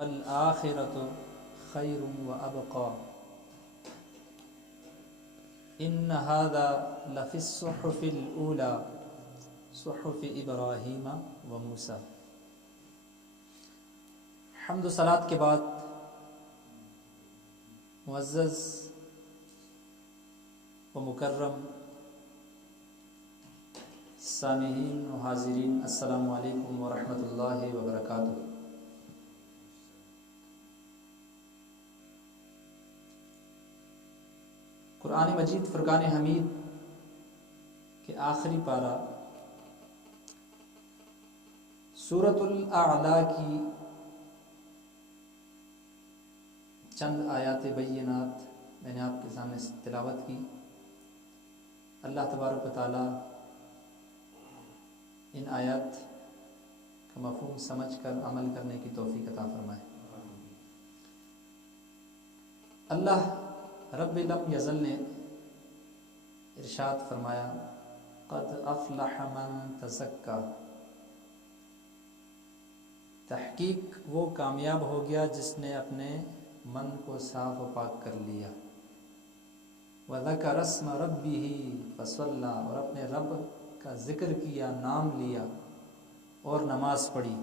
والآخرة خير وأبقى إن هذا لفي الصحف الأولى صحف إبراهيم وموسى۔ حمد و صلات کے بعد معزز و مکرم سامعین و حاضرین، السلام علیکم ورحمۃ اللہ وبرکاتہ۔ قرآن مجید فرقان حمید کے آخری پارہ سورۃ الاعلیٰ کی چند آیات بینات میں نے آپ کے سامنے تلاوت کی۔ اللہ تبارک و تعالی ان آیات کا مفہوم سمجھ کر عمل کرنے کی توفیق عطا فرمائے۔ اللہ رب لم یزل نے ارشاد فرمایا، قد افلح من تزکا، تحقیق وہ کامیاب ہو گیا جس نے اپنے من کو صاف و پاک کر لیا۔ وذکر اسم ربہ فصلی، اور اپنے رب کا ذکر کیا، نام لیا اور نماز پڑھی۔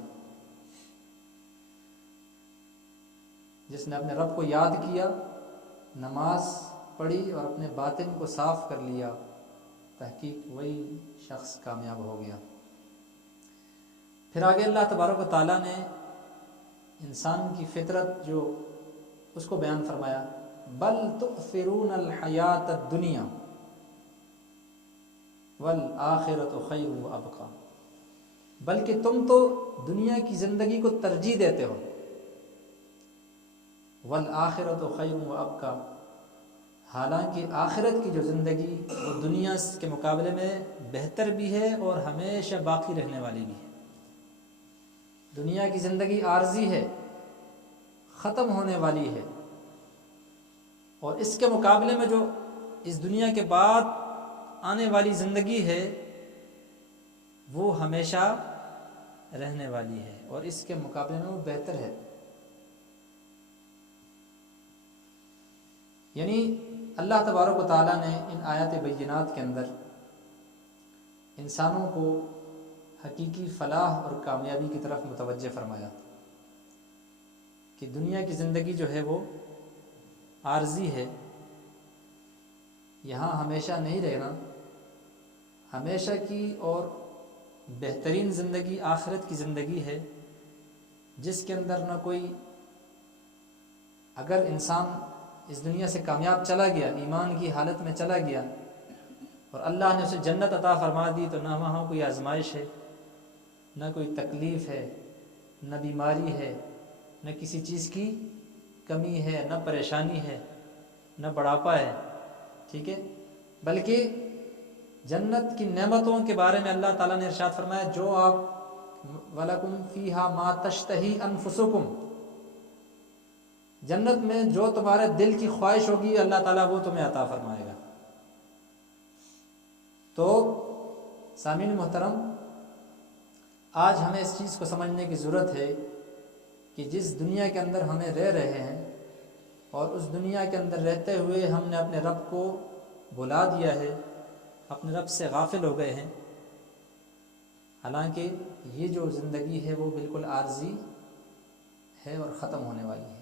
جس نے اپنے رب کو یاد کیا، نماز پڑھی اور اپنے باطن کو صاف کر لیا، تحقیق وہی شخص کامیاب ہو گیا۔ پھر آگے اللہ تبارک و تعالیٰ نے انسان کی فطرت جو اس کو بیان فرمایا، بل تؤثرون الحیات الدنیا والآخرۃ خیر وابقی، بلکہ تم تو دنیا کی زندگی کو ترجیح دیتے ہو، والآخرۃ خیر وابقی، حالانکہ آخرت کی جو زندگی وہ دنیا کے مقابلے میں بہتر بھی ہے اور ہمیشہ باقی رہنے والی بھی ہے۔ دنیا کی زندگی عارضی ہے، ختم ہونے والی ہے، اور اس کے مقابلے میں جو اس دنیا کے بعد آنے والی زندگی ہے وہ ہمیشہ رہنے والی ہے، اور اس کے مقابلے میں وہ بہتر ہے۔ یعنی اللہ تبارک و تعالیٰ نے ان آیات بینات کے اندر انسانوں کو حقیقی فلاح اور کامیابی کی طرف متوجہ فرمایا کہ دنیا کی زندگی جو ہے وہ عارضی ہے، یہاں ہمیشہ نہیں رہنا، ہمیشہ کی اور بہترین زندگی آخرت کی زندگی ہے، جس کے اندر نہ کوئی، اگر انسان اس دنیا سے کامیاب چلا گیا، ایمان کی حالت میں چلا گیا اور اللہ نے اسے جنت عطا فرما دی، تو نہ وہاں کوئی آزمائش ہے، نہ کوئی تکلیف ہے، نہ بیماری ہے، نہ کسی چیز کی کمی ہے، نہ پریشانی ہے، نہ بڑھاپا ہے، ٹھیک ہے، بلکہ جنت کی نعمتوں کے بارے میں اللہ تعالیٰ نے ارشاد فرمایا، جو آپ وَلَكُمْ فِيهَا مَا تَشْتَهِي أَنفُسُكُمْ، جنت میں جو تمہارے دل کی خواہش ہوگی اللہ تعالیٰ وہ تمہیں عطا فرمائے گا۔ تو سامعین محترم، آج ہمیں اس چیز کو سمجھنے کی ضرورت ہے کہ جس دنیا کے اندر ہمیں رہ رہے ہیں، اور اس دنیا کے اندر رہتے ہوئے ہم نے اپنے رب کو بھلا دیا ہے، اپنے رب سے غافل ہو گئے ہیں، حالانکہ یہ جو زندگی ہے وہ بالکل عارضی ہے اور ختم ہونے والی ہے۔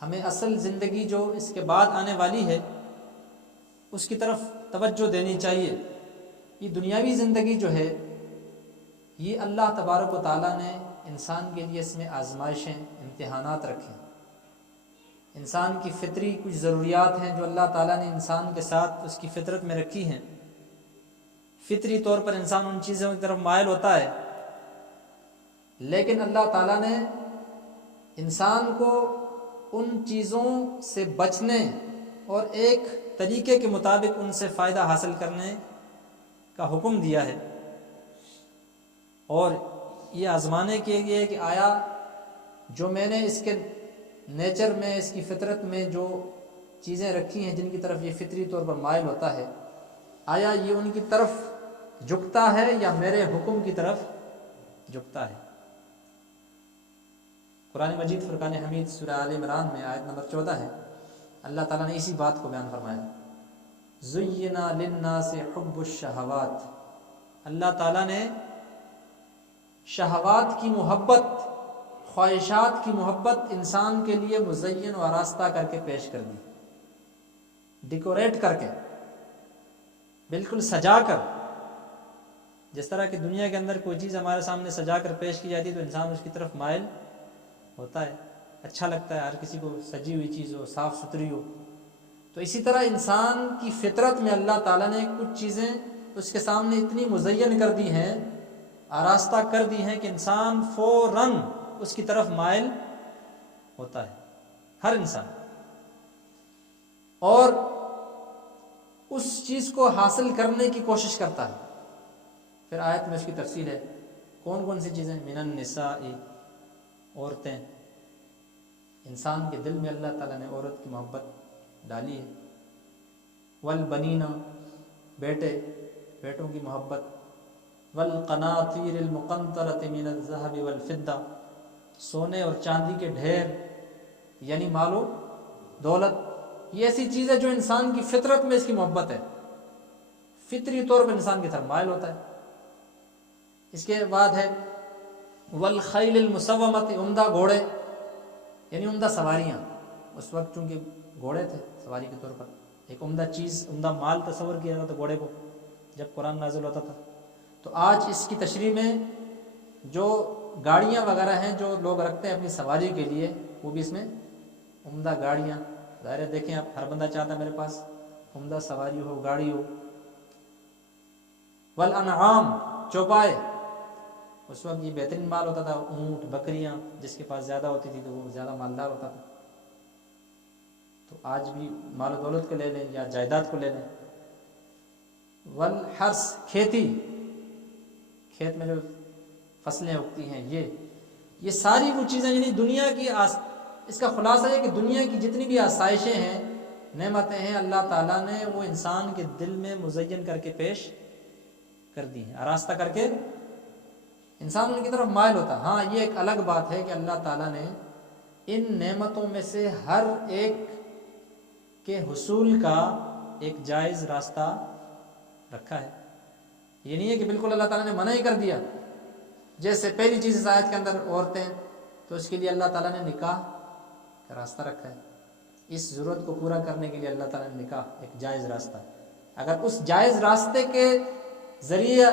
ہمیں اصل زندگی جو اس کے بعد آنے والی ہے اس کی طرف توجہ دینی چاہیے۔ یہ دنیاوی زندگی جو ہے یہ اللہ تبارک و تعالیٰ نے انسان کے لیے اس میں آزمائشیں، امتحانات رکھے۔ انسان کی فطری کچھ ضروریات ہیں جو اللہ تعالیٰ نے انسان کے ساتھ اس کی فطرت میں رکھی ہیں، فطری طور پر انسان ان چیزوں کی طرف مائل ہوتا ہے، لیکن اللہ تعالیٰ نے انسان کو ان چیزوں سے بچنے اور ایک طریقے کے مطابق ان سے فائدہ حاصل کرنے کا حکم دیا ہے، اور یہ آزمانے کے لیے کہ آیا جو میں نے اس کے نیچر میں، اس کی فطرت میں جو چیزیں رکھی ہیں جن کی طرف یہ فطری طور پر مائل ہوتا ہے، آیا یہ ان کی طرف جھکتا ہے یا میرے حکم کی طرف جھکتا ہے۔ قرآن مجید فرقان حمید سورہ آل عمران میں آیت نمبر 14 ہے، اللہ تعالیٰ نے اسی بات کو بیان فرمایا، زُيِّنَ لِلنَّاسِ حُبُّ الشَّهَوَاتِ، اللہ تعالیٰ نے شہوات کی محبت، خواہشات کی محبت انسان کے لیے مزین و آراستہ کر کے پیش کر دی، ڈیکوریٹ کر کے، بالکل سجا کر۔ جس طرح کہ دنیا کے اندر کوئی چیز ہمارے سامنے سجا کر پیش کی جاتی ہے تو انسان اس کی طرف مائل ہوتا ہے، اچھا لگتا ہے، ہر کسی کو سجی ہوئی چیز ہو، صاف ستھری ہو۔ تو اسی طرح انسان کی فطرت میں اللہ تعالیٰ نے کچھ چیزیں اس کے سامنے اتنی مزین کر دی ہیں، آراستہ کر دی ہیں کہ انسان فوراً اس کی طرف مائل ہوتا ہے، ہر انسان، اور اس چیز کو حاصل کرنے کی کوشش کرتا ہے۔ پھر آیت میں اس کی تفصیل ہے، کون کون سی چیزیں؟ من النساء، عورتیں، انسان کے دل میں اللہ تعالیٰ نے عورت کی محبت ڈالی ہے، والبنین، بیٹے، بیٹوں کی محبت، والقناطیر المقنطرۃ من الذهب والفضہ، سونے اور چاندی کے ڈھیر، یعنی مال و دولت۔ یہ ایسی چیز ہے جو انسان کی فطرت میں اس کی محبت ہے، فطری طور پر انسان کی طرف مائل ہوتا ہے۔ اس کے بعد ہے والخیل المسومۃ، عمدہ گھوڑے، یعنی عمدہ سواریاں۔ اس وقت چونکہ گھوڑے تھے سواری کے طور پر، ایک عمدہ چیز، عمدہ مال تصور کیا جاتا تھا گھوڑے کو جب قرآن نازل ہوتا تھا۔ تو آج اس کی تشریح میں جو گاڑیاں وغیرہ ہیں جو لوگ رکھتے ہیں اپنی سواری کے لیے، وہ بھی اس میں عمدہ گاڑیاں، ظاہر ہے دیکھیں آپ، ہر بندہ چاہتا ہے میرے پاس عمدہ سواری ہو، گاڑی ہو۔ والانعام، چوپائے، اس وقت یہ بہترین مال ہوتا تھا، اونٹ، بکریاں، جس کے پاس زیادہ ہوتی تھی تو وہ زیادہ مالدار ہوتا تھا۔ تو آج بھی مال و دولت کو لے لیں یا جائیداد کو لے لیں۔ والحرث، کھیتی، کھیت میں جو فصلیں اگتی ہیں، یہ ساری وہ چیزیں، یعنی دنیا کی اس کا خلاصہ یہ کہ دنیا کی جتنی بھی آسائشیں ہیں، نعمتیں ہیں، اللہ تعالیٰ نے وہ انسان کے دل میں مزین کر کے پیش کر دی ہیں، آراستہ کر کے انسان ان کی طرف مائل ہوتا۔ ہاں، یہ ایک الگ بات ہے کہ اللہ تعالیٰ نے ان نعمتوں میں سے ہر ایک کے حصول کا ایک جائز راستہ رکھا ہے۔ یہ نہیں ہے کہ بالکل اللہ تعالیٰ نے منع ہی کر دیا۔ جیسے پہلی چیز اس آیت کے اندر عورتیں، تو اس کے لیے اللہ تعالیٰ نے نکاح کا راستہ رکھا ہے۔ اس ضرورت کو پورا کرنے کے لیے اللہ تعالیٰ نے نکاح، ایک جائز راستہ۔ اگر اس جائز راستے کے ذریعے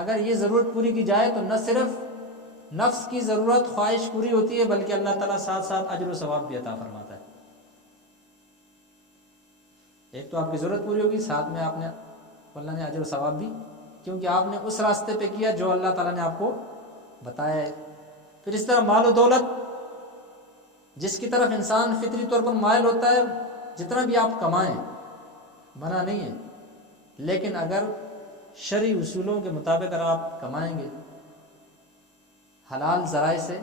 اگر یہ ضرورت پوری کی جائے تو نہ صرف نفس کی ضرورت، خواہش پوری ہوتی ہے، بلکہ اللہ تعالیٰ ساتھ ساتھ اجر و ثواب بھی عطا فرماتا ہے۔ ایک تو آپ کی ضرورت پوری ہوگی، ساتھ میں آپ نے، اللہ نے اجر و ثواب بھی، کیونکہ آپ نے اس راستے پہ کیا جو اللہ تعالیٰ نے آپ کو بتایا ہے۔ پھر اس طرح مال و دولت، جس کی طرف انسان فطری طور پر مائل ہوتا ہے، جتنا بھی آپ کمائیں منع نہیں ہے، لیکن اگر شرعی اصولوں کے مطابق اگر آپ کمائیں گے، حلال ذرائع سے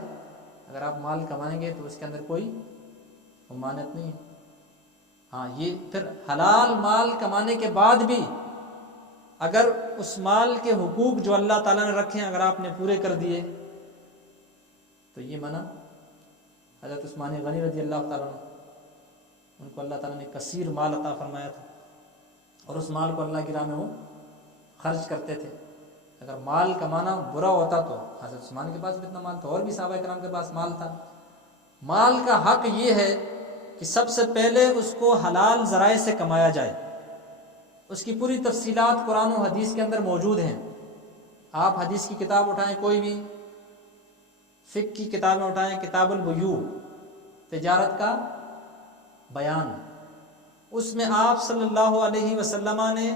اگر آپ مال کمائیں گے تو اس کے اندر کوئی ممانعت نہیں ہے۔ ہاں، یہ پھر حلال مال کمانے کے بعد بھی اگر اس مال کے حقوق جو اللہ تعالیٰ نے رکھے ہیں اگر آپ نے پورے کر دیے تو یہ منع۔ حضرت عثمان غنی رضی اللہ تعالیٰ عنہ، ان کو اللہ تعالیٰ نے کثیر مال عطا فرمایا تھا، اور اس مال کو اللہ کی راہ میں وہ خرچ کرتے تھے۔ اگر مال کمانا برا ہوتا تو حضرت عثمان کے پاس بھی اتنا مال تھا، اور بھی صحابہ کرام کے پاس مال تھا۔ مال کا حق یہ ہے کہ سب سے پہلے اس کو حلال ذرائع سے کمایا جائے۔ اس کی پوری تفصیلات قرآن و حدیث کے اندر موجود ہیں۔ آپ حدیث کی کتاب اٹھائیں، کوئی بھی فقہ کی کتابیں اٹھائیں، کتاب البیوع، تجارت کا بیان، اس میں آپ صلی اللہ علیہ وسلم نے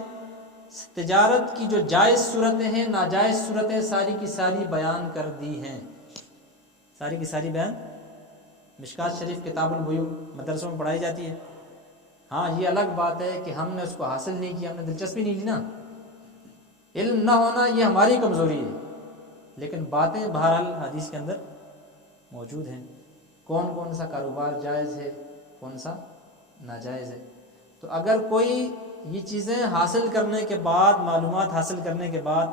تجارت کی جو جائز صورتیں ہیں، ناجائز صورتیں، ساری کی ساری بیان کر دی ہیں، ساری کی ساری بیان۔ مشکات شریف کتاب البیوع مدرسوں میں پڑھائی جاتی ہے۔ ہاں، یہ الگ بات ہے کہ ہم نے اس کو حاصل نہیں کیا، ہم نے دلچسپی نہیں لی نا، علم نہ ہونا یہ ہماری کمزوری ہے، لیکن باتیں بہرحال حدیث کے اندر موجود ہیں، کون کون سا کاروبار جائز ہے، کون سا ناجائز ہے۔ تو اگر کوئی یہ چیزیں حاصل کرنے کے بعد، معلومات حاصل کرنے کے بعد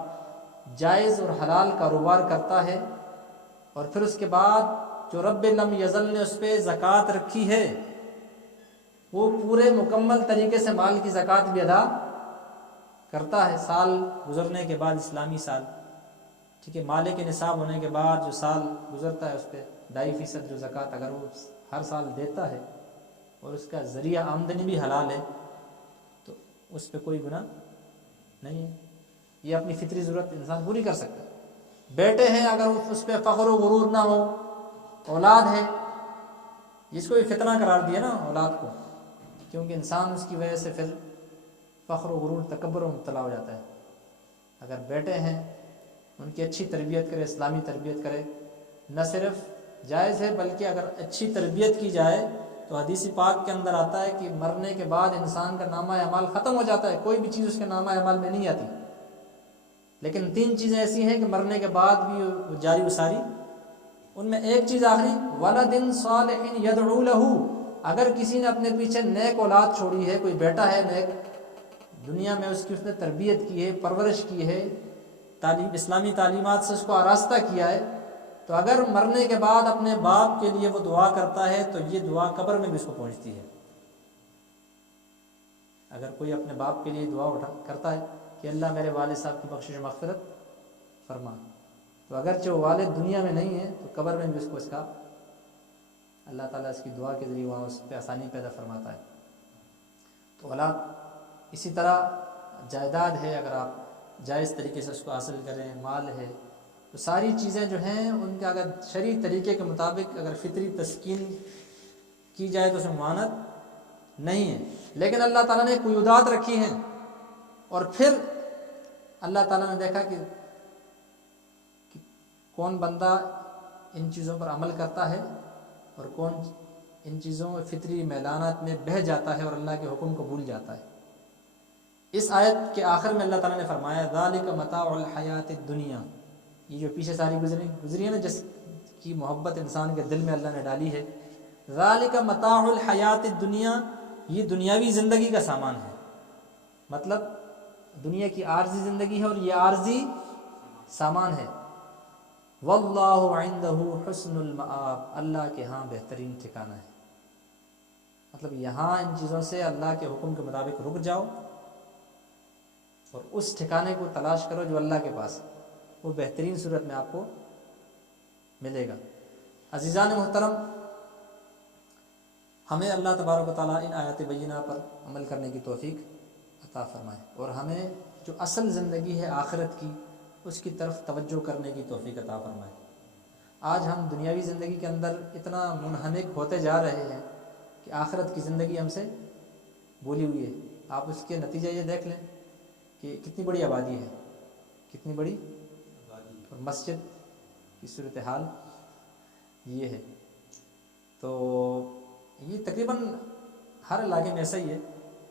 جائز اور حلال کاروبار کرتا ہے، اور پھر اس کے بعد جو رب لم یزل نے اس پہ زکوٰۃ رکھی ہے وہ پورے مکمل طریقے سے مال کی زکوٰۃ بھی ادا کرتا ہے سال گزرنے کے بعد، اسلامی سال، ٹھیک ہے، مالک کے نصاب ہونے کے بعد جو سال گزرتا ہے اس پہ 2.5% جو زکوٰۃ اگر وہ ہر سال دیتا ہے اور اس کا ذریعہ آمدنی بھی حلال ہے تو اس پہ کوئی گناہ نہیں ہے، یہ اپنی فطری ضرورت انسان پوری کر سکتا ہے۔ بیٹے ہیں اگر اس پہ فخر و غرور نہ ہو، اولاد ہے، جس کو بھی فتنہ قرار دیا نا اولاد کو، کیونکہ انسان اس کی وجہ سے پھر فخر و غرور تکبر میں مبتلا ہو جاتا ہے۔ اگر بیٹے ہیں ان کی اچھی تربیت کرے، اسلامی تربیت کرے، نہ صرف جائز ہے بلکہ اگر اچھی تربیت کی جائے تو حدیث پاک کے اندر آتا ہے کہ مرنے کے بعد انسان کا نامہ اعمال ختم ہو جاتا ہے، کوئی بھی چیز اس کے نامہ اعمال میں نہیں آتی، لیکن 3 چیزیں ایسی ہیں کہ مرنے کے بعد بھی وہ جاری و ساری، ان میں ایک چیز آخری ولد صالح یدعو له، اگر کسی نے اپنے پیچھے نیک اولاد چھوڑی ہے، کوئی بیٹا ہے نیک، دنیا میں اس نے تربیت کی ہے، پرورش کی ہے، تعلیم اسلامی تعلیمات سے اس کو آراستہ کیا ہے، تو اگر مرنے کے بعد اپنے باپ کے لیے وہ دعا کرتا ہے تو یہ دعا قبر میں بھی اس کو پہنچتی ہے۔ اگر کوئی اپنے باپ کے لیے دعا کرتا ہے کہ اللہ میرے والد صاحب کی بخشش و مغفرت فرما، تو اگرچہ وہ والد دنیا میں نہیں ہے تو قبر میں بھی اس کو اس کا اللہ تعالیٰ اس کی دعا کے ذریعے وہاں اس پہ آسانی پیدا فرماتا ہے۔ تو اولاد اسی طرح جائیداد ہے، اگر آپ جائز طریقے سے اس کو حاصل کریں، مال ہے، تو ساری چیزیں جو ہیں ان کے اگر شرعی طریقے کے مطابق اگر فطری تسکین کی جائے تو اس میں معانت نہیں ہے، لیکن اللہ تعالیٰ نے قیودات رکھی ہیں، اور پھر اللہ تعالیٰ نے دیکھا کہ کون بندہ ان چیزوں پر عمل کرتا ہے اور کون ان چیزوں میں فطری میلانات میں بہہ جاتا ہے اور اللہ کے حکم کو بھول جاتا ہے۔ اس آیت کے آخر میں اللہ تعالیٰ نے فرمایا ذالک متاع الحیات الدنیا، یہ جو پیچھے ساری گزری ہے نا جس کی محبت انسان کے دل میں اللہ نے ڈالی ہے، ذالک متاع الحیات الدنیا، یہ دنیاوی زندگی کا سامان ہے، مطلب دنیا کی عارضی زندگی ہے اور یہ عارضی سامان ہے۔ واللہ عندہ حسن المآب، اللہ کے ہاں بہترین ٹھکانہ ہے، مطلب یہاں ان چیزوں سے اللہ کے حکم کے مطابق رک جاؤ اور اس ٹھکانے کو تلاش کرو جو اللہ کے پاس ہے، وہ بہترین صورت میں آپ کو ملے گا۔ عزیزان محترم، ہمیں اللہ تبارک و تعالیٰ ان آیات بینہ پر عمل کرنے کی توفیق عطا فرمائے اور ہمیں جو اصل زندگی ہے آخرت کی اس کی طرف توجہ کرنے کی توفیق عطا فرمائے۔ آج ہم دنیاوی زندگی کے اندر اتنا منہمک ہوتے جا رہے ہیں کہ آخرت کی زندگی ہم سے بھولی ہوئی ہے۔ آپ اس کے نتیجے یہ دیکھ لیں کہ کتنی بڑی آبادی ہے، کتنی بڑی، اور مسجد کی صورتحال یہ ہے، تو یہ تقریباً ہر علاقے میں ایسا ہی ہے۔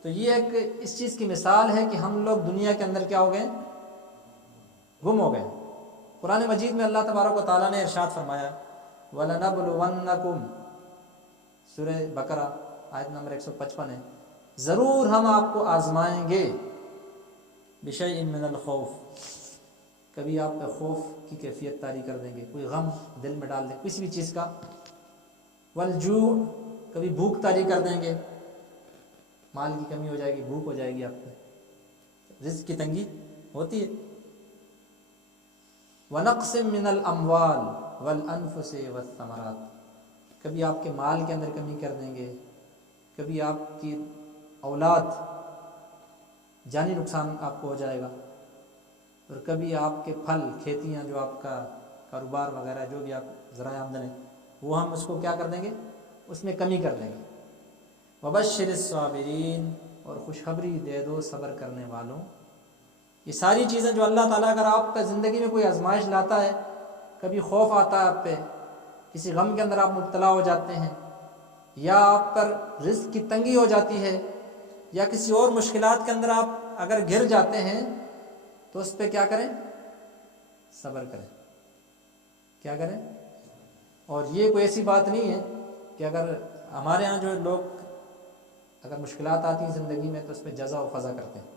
تو یہ ایک اس چیز کی مثال ہے کہ ہم لوگ دنیا کے اندر کیا ہو گئے، گم ہو گئے۔ قرآن مجید میں اللہ تبارک و تعالیٰ نے ارشاد فرمایا وَلَنَبْلُوَنَّكُمْ، سورہ بقرہ آیت نمبر 155 ہے، ضرور ہم آپ کو آزمائیں گے، بِشَيْءٍ مِّنَ الْخَوْفِ، کبھی آپ پہ خوف کی کیفیت طاری کر دیں گے، کوئی غم دل میں ڈال دیں کسی بھی چیز کا، وَالْجُوعِ، کبھی بھوک طاری کر دیں گے، مال کی کمی ہو جائے گی، بھوک ہو جائے گی، آپ پہ رزق کی تنگی ہوتی ہے، وَنَقْصٍ مِّنَ الْأَمْوَالِ وَالْأَنفُسِ وَالثَّمَرَاتِ، کبھی آپ کے مال کے اندر کمی کر دیں گے، کبھی آپ کی اولاد جانی نقصان آپ کو ہو جائے گا، اور کبھی آپ کے پھل کھیتیاں جو آپ کا کاروبار وغیرہ جو بھی آپ ذرائع آمدن ہے وہ ہم اس کو کیا کر دیں گے، اس میں کمی کر دیں گے۔ وَبَشِّرِ الصَّابِرِينَ، اور خوشخبری دے دو صبر کرنے والوں۔ یہ ساری چیزیں جو اللہ تعالیٰ اگر آپ کا زندگی میں کوئی آزمائش لاتا ہے، کبھی خوف آتا ہے آپ پہ، کسی غم کے اندر آپ مبتلا ہو جاتے ہیں، یا آپ پر رزق کی تنگی ہو جاتی ہے، یا کسی اور مشکلات کے اندر آپ اگر گر جاتے ہیں تو اس پہ کیا کریں، صبر کریں، کیا کریں۔ اور یہ کوئی ایسی بات نہیں ہے کہ اگر ہمارے ہاں جو لوگ اگر مشکلات آتی ہیں زندگی میں تو اس پہ جزا و فضا کرتے ہیں،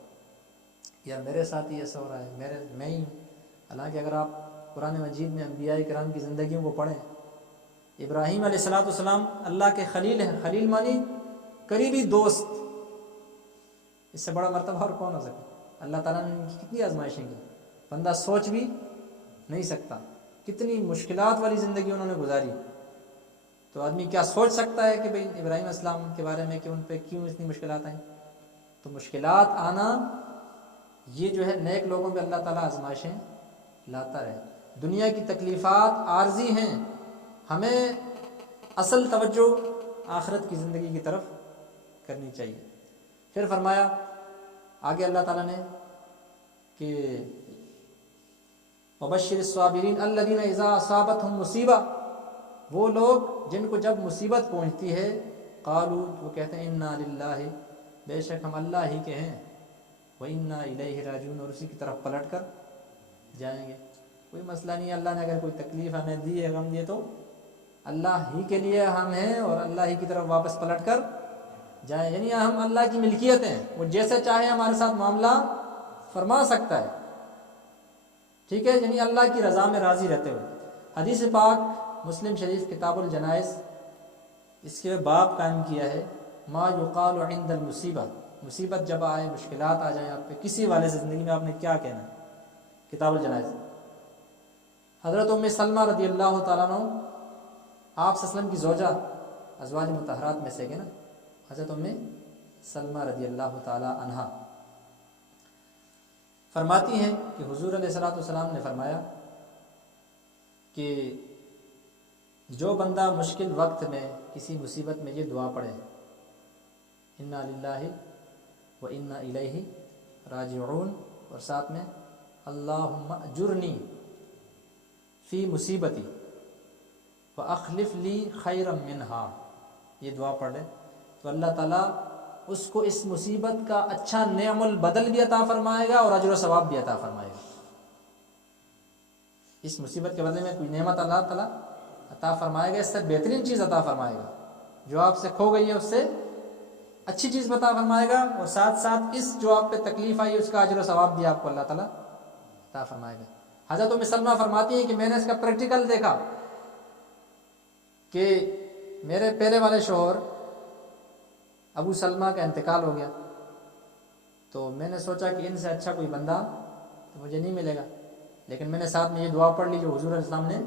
یا میرے ساتھ ہی ایسا ہو رہا ہے، میں ہی، حالانکہ اگر آپ قرآن مجید میں انبیاء کرام کی زندگیوں کو پڑھیں، ابراہیم علیہ السلام اللہ کے خلیل ہیں، خلیل مانی قریبی دوست، اس سے بڑا مرتبہ اور کون ہو سکتا؟ اللہ تعالیٰ نے ان کی کتنی آزمائشیں کی، بندہ سوچ بھی نہیں سکتا، کتنی مشکلات والی زندگی انہوں نے گزاری۔ تو آدمی کیا سوچ سکتا ہے کہ بھئی ابراہیم علیہ السلام کے بارے میں کہ ان پہ کیوں اتنی مشکلات آئیں؟ تو مشکلات آنا یہ جو ہے نیک لوگوں پہ اللہ تعالیٰ آزمائشیں لاتا رہے۔ دنیا کی تکلیفات عارضی ہیں، ہمیں اصل توجہ آخرت کی زندگی کی طرف کرنی چاہیے۔ پھر فرمایا آگے اللہ تعالیٰ نے کہ وبشر الصابرین الذین اذا اصابتہم مصیبہ، وہ لوگ جن کو جب مصیبت پہنچتی ہے قالوا، وہ کہتے ہیں انا للہ، بے شک ہم اللہ ہی کے ہیں، وَإِنَّا إِلَيْهِ راجعون، اور اسی کی طرف پلٹ کر جائیں گے۔ کوئی مسئلہ نہیں ہے، اللہ نے اگر کوئی تکلیف ہمیں دی ہے، غم دیے، تو اللہ ہی کے لیے ہم ہیں اور اللہ ہی کی طرف واپس پلٹ کر جائیں، یعنی ہم اللہ کی ملکیت ہیں، وہ جیسے چاہے ہمارے ساتھ معاملہ فرما سکتا ہے، ٹھیک ہے، یعنی اللہ کی رضا میں راضی رہتے ہوئے۔ حدیث پاک مسلم شریف کتاب الجنائز، اس کے باب قائم کیا ہے ما یقال عند المصیبہ، مصیبت جب آئے، مشکلات آ جائیں آپ پہ، کسی والے سے زندگی میں آپ نے کیا کہنا ہے۔ کتاب الجنائز، حضرت ام سلمہ رضی اللہ تعالیٰ عنہ، آپ صلی اللہ علیہ وسلم کی زوجہ، ازواج مطہرات میں سے کہ نا، حضرت ام سلمہ رضی اللہ تعالیٰ عنہا فرماتی ہیں کہ حضور علیہ السلام نے فرمایا کہ جو بندہ مشکل وقت میں کسی مصیبت میں یہ دعا پڑھے انا للہ وَإِنَّا إِلَيْهِ راجعون، اور ساتھ میں اللہم اجرنی فی مصیبتی وَأَخْلِفْ لِي خَيْرًا مِّنْهَا، یہ دعا پڑھ لے تو اللہ تعالیٰ اس کو اس مصیبت کا اچھا نعم البدل بھی عطا فرمائے گا اور اجر و ثواب بھی عطا فرمائے گا۔ اس مصیبت کے بدلے میں کوئی نعمت اللہ تعالیٰ عطا فرمائے گا، اس سے بہترین چیز عطا فرمائے گا، جو آپ سے کھو گئی ہے اس سے اچھی چیز عطا فرمائے گا، اور ساتھ ساتھ اس جو آپ پہ تکلیف آئی اس کا اجر و ثواب بھی آپ کو اللہ تعالیٰ عطا فرمائے گا۔ حضرت ام سلمہ فرماتی ہیں کہ میں نے اس کا پریکٹیکل دیکھا کہ میرے پہلے والے شوہر ابو سلمہ کا انتقال ہو گیا، تو میں نے سوچا کہ ان سے اچھا کوئی بندہ تو مجھے نہیں ملے گا، لیکن میں نے ساتھ میں یہ دعا پڑھ لی جو حضور علیہ السلام نے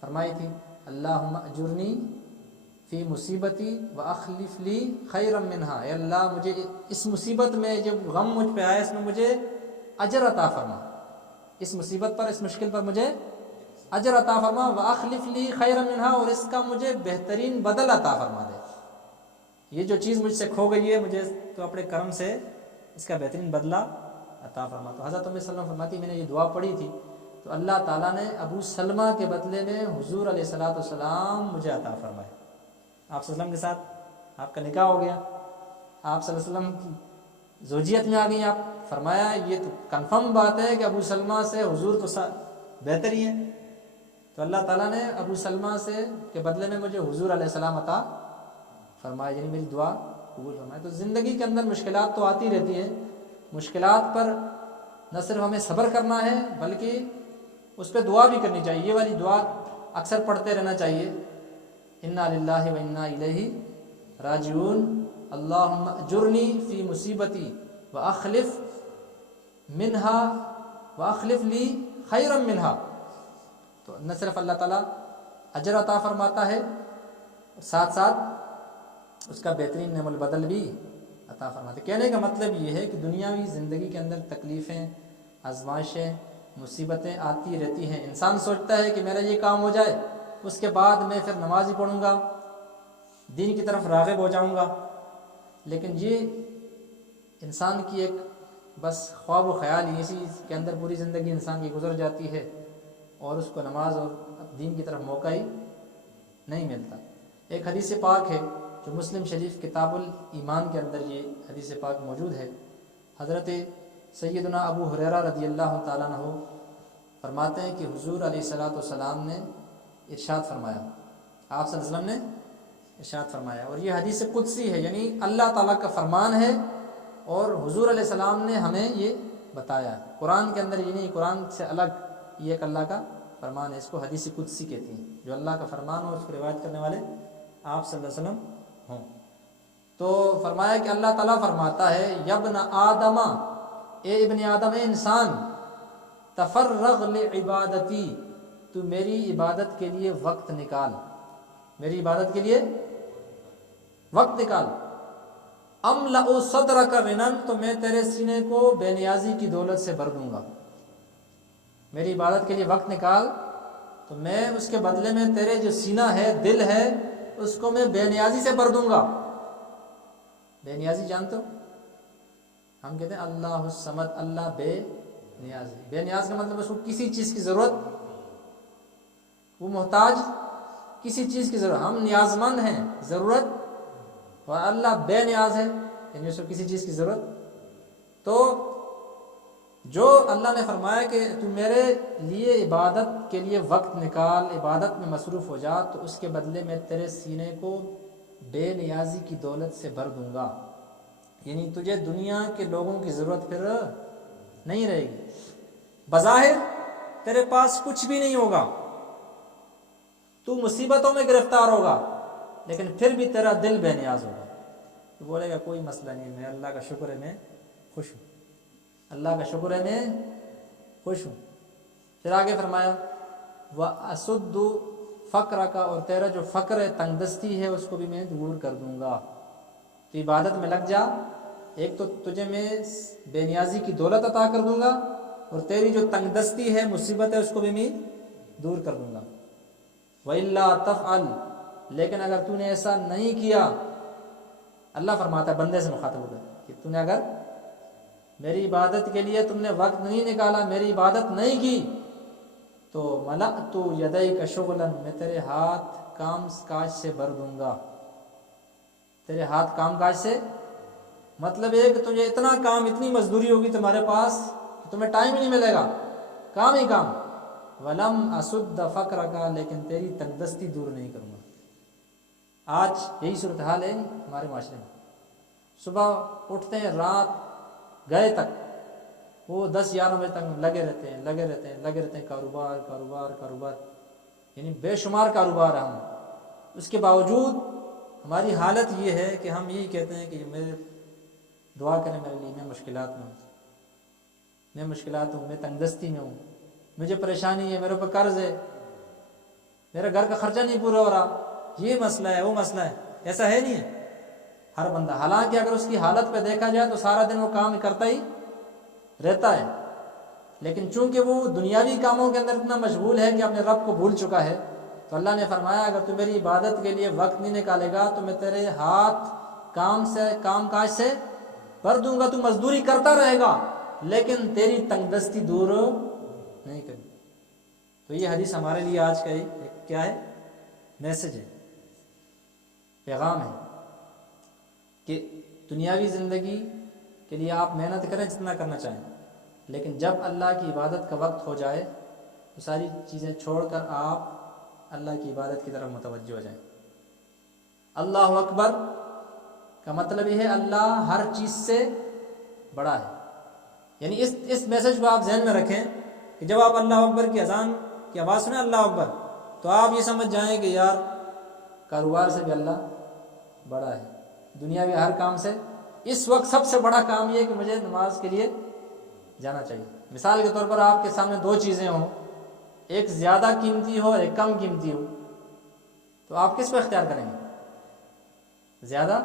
فرمائی تھی، اللہم اجرنی فی مصیبتی واخلف لی خیرا منہا، اے اللہ مجھے اس مصیبت میں جب غم مجھ پہ آیا اس میں مجھے اجر عطا فرما، اس مصیبت پر، اس مشکل پر مجھے اجر عطا فرما، واخلف لی خیرا منہا، اور اس کا مجھے بہترین بدل عطا فرما دے، یہ جو چیز مجھ سے کھو گئی ہے مجھے تو اپنے کرم سے اس کا بہترین بدلہ عطا فرما۔ تو حضرت ام سلمہ فرماتی میں نے یہ دعا پڑھی تھی تو اللہ تعالیٰ نے ابو سلمہ کے بدلے میں حضور علیہ السلام مجھے عطا فرمائے۔ آپ صلی اللہ علیہ وسلم کے ساتھ آپ کا نکاح ہو گیا، آپ صلی اللہ علیہ وسلم کی زوجیت میں آ گئی آپ، فرمایا یہ تو کنفرم بات ہے کہ ابو سلمہ سے حضور تو بہتر ہی ہے، تو اللہ تعالیٰ نے ابو سلمہ سے کے بدلے میں مجھے حضور علیہ السلام عطا فرمایا، یعنی میری دعا قبول فرمائے۔ تو زندگی کے اندر مشکلات تو آتی رہتی ہیں، مشکلات پر نہ صرف ہمیں صبر کرنا ہے بلکہ اس پہ دعا بھی کرنی چاہیے، یہ والی دعا اکثر پڑھتے رہنا چاہیے، انا للہ و انا الیہ راجعون، اللہم اجرنی فی مصیبتی واخلف منہا واخلف لی خیرا منہا۔ تو نہ صرف اللہ تعالیٰ اجر عطا فرماتا ہے، ساتھ ساتھ اس کا بہترین نعم البدل بھی عطا فرماتے۔ کہنے کا مطلب یہ ہے کہ دنیاوی زندگی کے اندر تکلیفیں، آزمائشیں، مصیبتیں آتی رہتی ہیں، انسان سوچتا ہے کہ میرا یہ کام ہو جائے اس کے بعد میں پھر نماز ہی پڑھوں گا، دین کی طرف راغب ہو جاؤں گا، لیکن یہ انسان کی ایک بس خواب و خیال ہی، اسی کے اندر پوری زندگی انسان کی گزر جاتی ہے اور اس کو نماز اور دین کی طرف موقع ہی نہیں ملتا۔ ایک حدیث پاک ہے جو مسلم شریف کتاب الایمان کے اندر یہ حدیث پاک موجود ہے، حضرت سیدنا ابو ہریرہ رضی اللہ تعالیٰ عنہ فرماتے ہیں کہ حضور علیہ السلام نے ارشاد فرمایا، آپ صلی اللہ علیہ وسلم نے ارشاد فرمایا، اور یہ حدیث قدسی ہے، یعنی اللہ تعالیٰ کا فرمان ہے اور حضور علیہ السلام نے ہمیں یہ بتایا۔ قرآن کے اندر یہ نہیں، قرآن سے الگ یہ ایک اللہ کا فرمان ہے، اس کو حدیث قدسی کہتی ہیں، جو اللہ کا فرمان ہو اس کو روایت کرنے والے آپ صلی اللہ علیہ وسلم ہوں۔ تو فرمایا کہ اللہ تعالیٰ فرماتا ہے یبن آدم، اے ابن آدم، اے انسان، تفرغ لعبادتی، تو میری عبادت کے لیے وقت نکال، میری عبادت کے لیے وقت نکال، املأ صدرک غنی، تو میں تیرے سینے کو بے نیازی کی دولت سے بھر دوں گا۔ میری عبادت کے لیے وقت نکال تو میں اس کے بدلے میں تیرے جو سینہ ہے، دل ہے، اس کو میں بے نیازی سے بھر دوں گا۔ بے نیازی جانتے ہو؟ ہم کہتے ہیں اللہ الصمد، اللہ بے نیاز ہے۔ بے نیاز کا مطلب اس کو کسی چیز کی ضرورت، وہ محتاج کسی چیز کی ضرورت، ہم نیاز مند ہیں ضرورت، اور اللہ بے نیاز ہے، یعنی اس کو کسی چیز کی ضرورت۔ تو جو اللہ نے فرمایا کہ تو میرے لیے عبادت کے لیے وقت نکال، عبادت میں مصروف ہو جا، تو اس کے بدلے میں تیرے سینے کو بے نیازی کی دولت سے بھر دوں گا، یعنی تجھے دنیا کے لوگوں کی ضرورت پھر نہیں رہے گی۔ بظاہر تیرے پاس کچھ بھی نہیں ہوگا، تو مصیبتوں میں گرفتار ہوگا، لیکن پھر بھی تیرا دل بے نیاز ہوگا۔ تو بولے گا کوئی مسئلہ نہیں، میں اللہ کا شکر ہے، میں خوش ہوں، اللہ کا شکر ہے میں خوش ہوں۔ پھر آگے فرمایا وَأَسُدُّ فَقْرَكَ، اور تیرا جو فقر ہے، تنگ دستی ہے، اس کو بھی میں دور کر دوں گا۔ تو عبادت میں لگ جا، ایک تو تجھے میں بے نیازی کی دولت عطا کر دوں گا، اور تیری جو تنگ دستی ہے، مصیبت ہے، اس کو بھی میں دور کر دوں گا۔ وَإِلَّا تَفْعَلْ، لیکن اگر تو نے ایسا نہیں کیا، اللہ فرماتا ہے بندے سے مخاطب ہو کر کہ تو نے اگر میری عبادت کے لیے تم نے وقت نہیں نکالا، میری عبادت نہیں کی، تو ملأت یدیک شغلا، میں تیرے ہاتھ کام کاج سے بھر دوں گا۔ تیرے ہاتھ کام کاج سے مطلب ہے کہ تجھے اتنا کام، اتنی مزدوری ہوگی تمہارے پاس کہ تمہیں ٹائم ہی نہیں ملے گا، کام ہی کام۔ وَلَمْ أَسُدَّ فَقْرَكَ، لیکن تیری تنگ دستی دور نہیں کروں گا۔ آج یہی صورتحال ہے ہمارے معاشرے میں، صبح اٹھتے ہیں رات گئے تک وہ 10-11 بجے تک لگے رہتے ہیں، کاروبار کاروبار کاروبار، یعنی بے شمار کاروبار ہے ہم، اس کے باوجود ہماری حالت یہ ہے کہ ہم یہی کہتے ہیں کہ میرے دعا کریں میرے لیے، میں مشکلات میں ہوں، میں تنگ دستی میں ہوں، مجھے پریشانی ہے، میرے اوپر قرض ہے، میرا گھر کا خرچہ نہیں پورا ہو رہا، یہ مسئلہ ہے وہ مسئلہ ہے۔ ایسا ہے نہیں ہے ہر بندہ، حالانکہ اگر اس کی حالت پہ دیکھا جائے تو سارا دن وہ کام کرتا ہی رہتا ہے، لیکن چونکہ وہ دنیاوی کاموں کے اندر اتنا مشغول ہے کہ اپنے رب کو بھول چکا ہے، تو اللہ نے فرمایا اگر تو میری عبادت کے لیے وقت نہیں نکالے گا تو میں تیرے ہاتھ کام کاج سے بھر دوں گا، تو مزدوری کرتا رہے گا لیکن تیری تنگ دستی دور نہیں کرے۔ تو یہ حدیث ہمارے لیے آج کا ایک کیا ہے، میسج ہے، پیغام ہے کہ دنیاوی زندگی کے لیے آپ محنت کریں جتنا کرنا چاہیں، لیکن جب اللہ کی عبادت کا وقت ہو جائے تو ساری چیزیں چھوڑ کر آپ اللہ کی عبادت کی طرف متوجہ ہو جائیں۔ اللہ اکبر کا مطلب یہ ہے اللہ ہر چیز سے بڑا ہے، یعنی اس میسج کو آپ ذہن میں رکھیں کہ جب آپ اللہ اکبر کی اذان کی آواز سنیں، اللہ اکبر، تو آپ یہ سمجھ جائیں کہ یار کاروبار سے بھی اللہ بڑا ہے، دنیا کے ہر کام سے اس وقت سب سے بڑا کام یہ ہے کہ مجھے نماز کے لیے جانا چاہیے۔ مثال کے طور پر آپ کے سامنے دو چیزیں ہوں، ایک زیادہ قیمتی ہو اور ایک کم قیمتی ہو، تو آپ کس کو اختیار کریں گے؟ زیادہ۔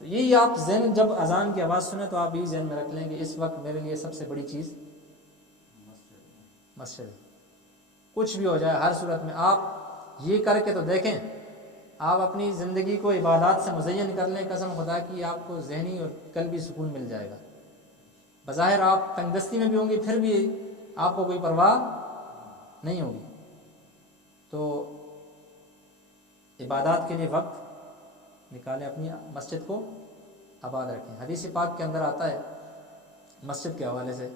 تو یہی آپ ذہن جب اذان کی آواز سنیں تو آپ یہی ذہن میں رکھ لیں کہ اس وقت میرے لیے سب سے بڑی چیز مسجد ہے۔ کچھ بھی ہو جائے ہر صورت میں آپ یہ کر کے تو دیکھیں، آپ اپنی زندگی کو عبادات سے مزین کر لیں، قسم خدا کی آپ کو ذہنی اور قلبی سکون مل جائے گا۔ بظاہر آپ تنگ دستی میں بھی ہوں گے، پھر بھی آپ کو کوئی پرواہ نہیں ہوگی۔ تو عبادات کے لیے وقت نکالیں، اپنی مسجد کو آباد رکھیں۔ حدیث پاک کے اندر آتا ہے مسجد کے حوالے سے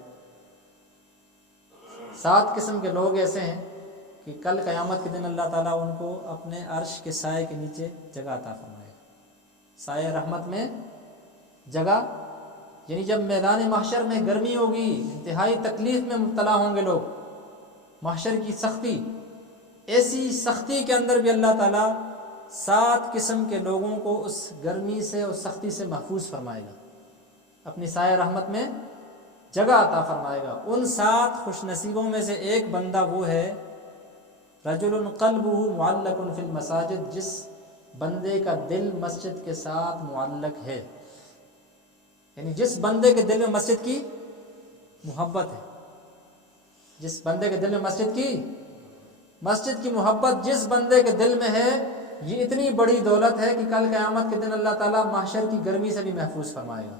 7 قسم کے لوگ ایسے ہیں کہ کل قیامت کے دن اللہ تعالیٰ ان کو اپنے عرش کے سائے کے نیچے جگہ عطا فرمائے، سائے رحمت میں جگہ، یعنی جب میدان محشر میں گرمی ہوگی، انتہائی تکلیف میں مبتلا ہوں گے لوگ، محشر کی سختی، ایسی سختی کے اندر بھی اللہ تعالیٰ 7 قسم کے لوگوں کو اس گرمی سے اور سختی سے محفوظ فرمائے گا، اپنی سایہ رحمت میں جگہ عطا فرمائے گا۔ ان 7 خوش نصیبوں میں سے ایک بندہ وہ ہے رجل قلبہ معلق فی المساجد، جس بندے کا دل مسجد کے ساتھ معلق ہے، یعنی جس بندے کے دل میں مسجد کی محبت ہے، جس بندے کے دل میں مسجد کی محبت جس بندے کے دل میں ہے، یہ اتنی بڑی دولت ہے کہ کل قیامت کے دن اللہ تعالیٰ محشر کی گرمی سے بھی محفوظ فرمائے گا۔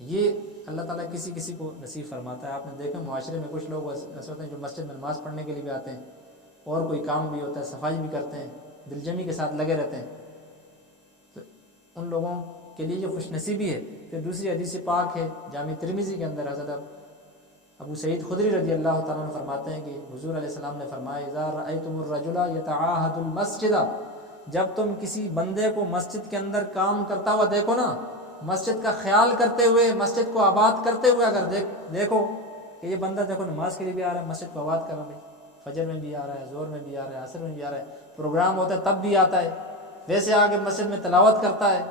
یہ اللہ تعالیٰ کسی کسی کو نصیب فرماتا ہے۔ آپ نے دیکھا معاشرے میں کچھ لوگ ایسے ہوتے ہیں جو مسجد میں نماز پڑھنے کے لیے بھی آتے ہیں، اور کوئی کام بھی ہوتا ہے، صفائی بھی کرتے ہیں، دل جمی کے ساتھ لگے رہتے ہیں، تو ان لوگوں کے لیے یہ خوش نصیبی ہے۔ پھر دوسری حدیث پاک ہے جامع ترمذی کے اندر، حضرت ابو سعید خدری رضی اللہ تعالیٰ عنہ فرماتے ہیں کہ حضور علیہ السلام نے فرمایا اذا رأیتم الرجل یتعاہد المسجد، جب تم کسی بندے کو مسجد کے اندر کام کرتا ہوا دیکھو نا، مسجد کا خیال کرتے ہوئے، مسجد کو آباد کرتے ہوئے اگر دیکھو کہ یہ بندہ دیکھو نماز کے لیے بھی آ رہا ہے، مسجد کو آباد کر رہا ہے، فجر میں بھی آ رہا ہے، ظہر میں بھی آ رہا ہے، عصر میں بھی آ رہا ہے، پروگرام ہوتا ہے تب بھی آتا ہے، ویسے آگے مسجد میں تلاوت کرتا ہے،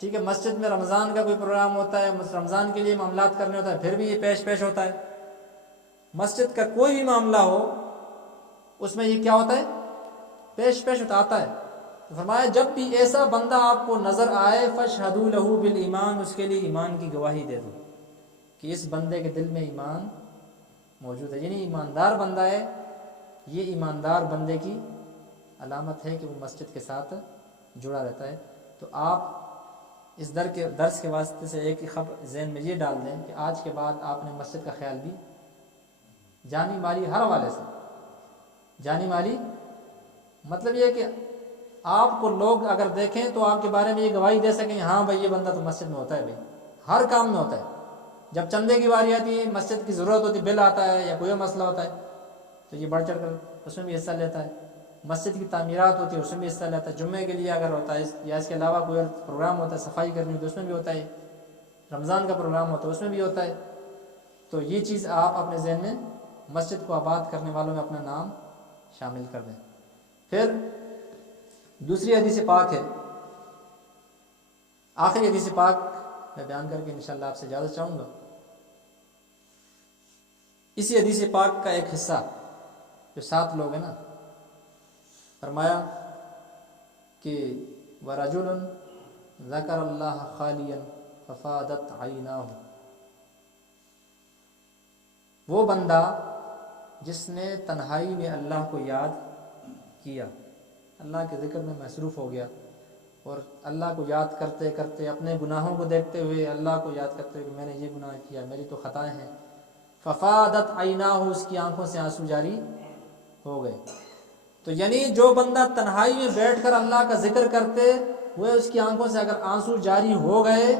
ٹھیک ہے، مسجد میں رمضان کا کوئی پروگرام ہوتا ہے، رمضان کے لیے معاملات کرنے ہوتا ہے، پھر بھی یہ پیش ہوتا ہے، مسجد کا کوئی بھی معاملہ ہو اس میں یہ کیا ہوتا ہے، پیش ہوتا آتا ہے۔ تو فرمایا جب بھی ایسا بندہ آپ کو نظر آئے فاشہدوا لہ بالایمان، اس کے لیے ایمان کی گواہی دے دو کہ اس بندے کے دل میں ایمان موجود ہے، یعنی ایماندار بندہ ہے۔ یہ ایماندار بندے کی علامت ہے کہ وہ مسجد کے ساتھ جڑا رہتا ہے۔ تو آپ اس درس کے واسطے سے ایک ہی خبر ذہن میں یہ ڈال دیں کہ آج کے بعد آپ نے مسجد کا خیال بھی جانی مالی ہر حوالے سے، جانی مالی مطلب یہ کہ آپ کو لوگ اگر دیکھیں تو آپ کے بارے میں یہ گواہی دے سکیں ہاں بھائی یہ بندہ تو مسجد میں ہوتا ہے، بھائی ہر کام میں ہوتا ہے۔ جب چندے کی باری آتی ہے، مسجد کی ضرورت ہوتی ہے، بل آتا ہے یا کوئی مسئلہ ہوتا ہے تو یہ بڑھ چڑھ کر اس میں بھی حصہ لیتا ہے۔ مسجد کی تعمیرات ہوتی ہے اس میں بھی حصہ لیتا ہے، جمعے کے لیے اگر ہوتا ہے یا اس کے علاوہ کوئی اور پروگرام ہوتا ہے، صفائی کرنی ہوتی ہے اس میں بھی ہوتا ہے، رمضان کا پروگرام ہوتا ہے اس میں بھی ہوتا ہے۔ تو یہ چیز آپ اپنے ذہن میں مسجد کو آباد کرنے والوں میں اپنا نام شامل کر دیں۔ پھر دوسری حدیث پاک ہے، آخری حدیث پاک میں بیان کر کے انشاءاللہ آپ سے اجازت چاہوں گا۔ اسی حدیث پاک کا ایک حصہ جو 7 لوگ ہیں نا، فرمایا کہ وَرَجُلٌ ذَكَرَ اللَّهَ خَالِيًا فَفَادَتْ عَيْنَاهُ، وہ بندہ جس نے تنہائی میں اللہ کو یاد کیا، اللہ کے ذکر میں مصروف ہو گیا، اور اللہ کو یاد کرتے کرتے اپنے گناہوں کو دیکھتے ہوئے اللہ کو یاد کرتے ہوئے کہ میں نے یہ گناہ کیا، میری تو خطائیں ہیں، ففادت عیناہ، اس کی آنکھوں سے آنسو جاری ہو گئے۔ تو یعنی جو بندہ تنہائی میں بیٹھ کر اللہ کا ذکر کرتے ہوئے اس کی آنکھوں سے اگر آنسو جاری ہو گئے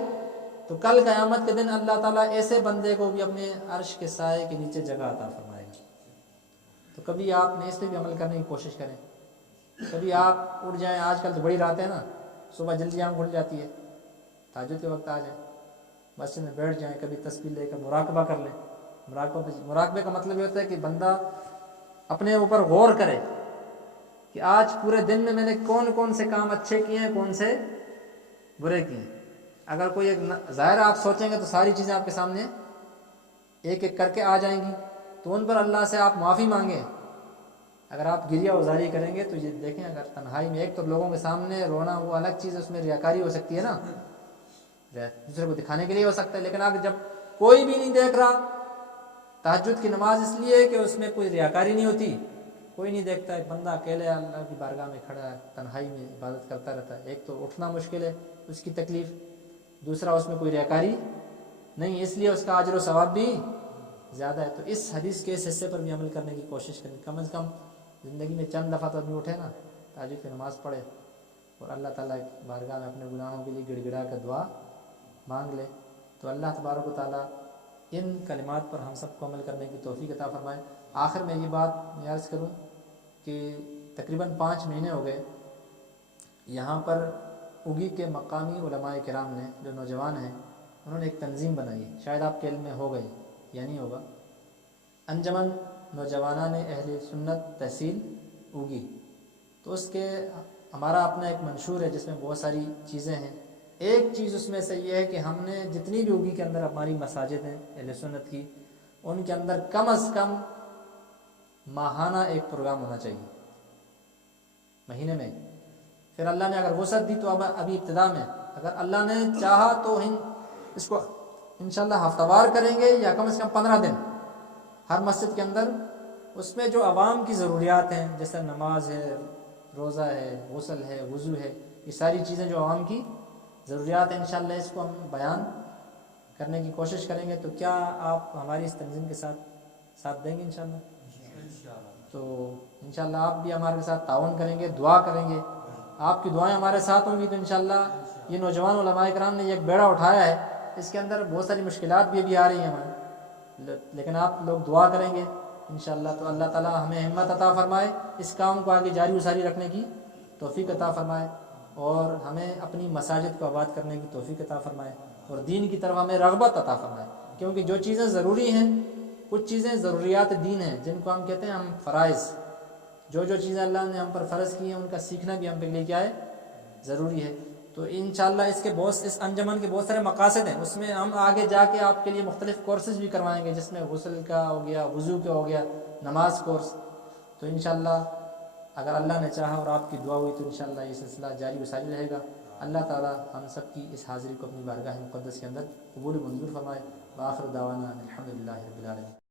تو کل قیامت کے دن اللہ تعالیٰ ایسے بندے کو بھی اپنے عرش کے سائے کے نیچے جگہ عطا فرمائے گا۔ تو کبھی آپ نے اس پہ بھی عمل کرنے کی کوشش کریں، کبھی آپ اٹھ جائیں، آج کل تو بڑی راتیں ہیں نا، صبح جلدی آنکھ کھل جاتی ہے، تہجد کے وقت آ جائیں، مسجد میں بیٹھ جائیں، کبھی تسبیح لے کر مراقبہ کر لیں۔ مراقبے کا مطلب یہ ہوتا ہے کہ بندہ اپنے اوپر غور کرے کہ آج پورے دن میں نے کون کون سے کام اچھے کیے ہیں، کون سے برے کیے ہیں۔ اگر کوئی ایک ظاہر آپ سوچیں گے تو ساری چیزیں آپ کے سامنے ایک ایک کر کے آ جائیں گی، تو ان پر اللہ سے آپ معافی مانگیں۔ اگر آپ گریہ وزاری کریں گے تو یہ دیکھیں، اگر تنہائی میں ایک تو لوگوں کے سامنے رونا وہ الگ چیز ہے، اس میں ریاکاری ہو سکتی ہے نا، دوسرے کو دکھانے کے لیے ہو سکتا ہے، لیکن اگر جب کوئی بھی نہیں دیکھ رہا، تہجد کی نماز اس لیے کہ اس میں کوئی ریاکاری نہیں ہوتی، کوئی نہیں دیکھتا، ایک بندہ اکیلے اللہ کی بارگاہ میں کھڑا ہے، تنہائی میں عبادت کرتا رہتا ہے، ایک تو اٹھنا مشکل ہے اس کی تکلیف، دوسرا اس میں کوئی ریاکاری نہیں، اس لیے اس کا اجر و ثواب بھی زیادہ ہے۔ تو اس حدیث کے اس حصے پر بھی عمل کرنے کی کوشش کریں، کم از کم زندگی میں چند دفعہ تو آدمی اٹھے نا، تہجد کی نماز پڑھے اور اللہ تعالیٰ کی بارگاہ میں اپنے گناہوں کے لیے گڑ گڑا کر دعا مانگ لے، تو اللہ تبارک و تعالیٰ ان کلمات پر ہم سب کو عمل کرنے کی توفیق عطا فرمائے۔ آخر میں یہ بات میں عرض کروں کہ تقریباً 5 مہینے ہو گئے یہاں پر اگی کے مقامی علماء کرام نے، جو نوجوان ہیں، انہوں نے ایک تنظیم بنائی، شاید آپ کے علم میں ہو گئی یا نہیں ہوگا، انجمن نوجوانان اہل سنت تحصیل اوگی، تو اس کے ہمارا اپنا ایک منشور ہے جس میں بہت ساری چیزیں ہیں۔ ایک چیز اس میں سے یہ ہے کہ ہم نے جتنی بھی اوگی کے اندر ہماری مساجد ہیں اہل سنت کی، ان کے اندر کم از کم ماہانہ ایک پروگرام ہونا چاہیے مہینے میں۔ پھر اللہ نے اگر وسعت دی تو اب ابھی ابتدا میں، اگر اللہ نے چاہا تو اس کو انشاءاللہ ہفتہ وار کریں گے، یا کم از کم 15 دن ہر مسجد کے اندر۔ اس میں جو عوام کی ضروریات ہیں جیسے نماز ہے، روزہ ہے، غسل ہے، وضو ہے، یہ ساری چیزیں جو عوام کی ضروریات ہیں، انشاءاللہ اس کو ہم بیان کرنے کی کوشش کریں گے۔ تو کیا آپ ہماری اس تنظیم کے ساتھ دیں گے انشاءاللہ؟ تو انشاءاللہ آپ بھی ہمارے ساتھ تعاون کریں گے، دعا کریں گے، آپ کی دعائیں ہمارے ساتھ ہوں گی تو انشاءاللہ یہ نوجوان علماء کرام نے یہ ایک بیڑا اٹھایا ہے، اس کے اندر بہت ساری مشکلات بھی آ رہی ہیں ہمیں، لیکن آپ لوگ دعا کریں گے انشاءاللہ تو اللہ تعالی ہمیں ہمت عطا فرمائے، اس کام کو آگے جاری و ساری رکھنے کی توفیق عطا فرمائے، اور ہمیں اپنی مساجد کو آباد کرنے کی توفیق عطا فرمائے، اور دین کی طرف ہمیں رغبت عطا فرمائے۔ کیونکہ جو چیزیں ضروری ہیں، کچھ چیزیں ضروریات دین ہیں جن کو ہم کہتے ہیں ہم فرائض، جو چیزیں اللہ نے ہم پر فرض کی ہیں ان کا سیکھنا بھی ہم پہ لے کے آئے ضروری ہے۔ تو انشاءاللہ اس انجمن کے بہت سارے مقاصد ہیں، اس میں ہم آگے جا کے آپ کے لیے مختلف کورسز بھی کروائیں گے، جس میں غسل کا ہو گیا، وضو کا ہو گیا، نماز کورس۔ تو انشاءاللہ اگر اللہ نے چاہا اور آپ کی دعا ہوئی تو انشاءاللہ یہ سلسلہ جاری و ساری رہے گا۔ اللہ تعالی ہم سب کی اس حاضری کو اپنی بارگاہ مقدس کے اندر قبول و منظور فرمائے۔ وآخر دعوانا الحمدللہ رب العالمین۔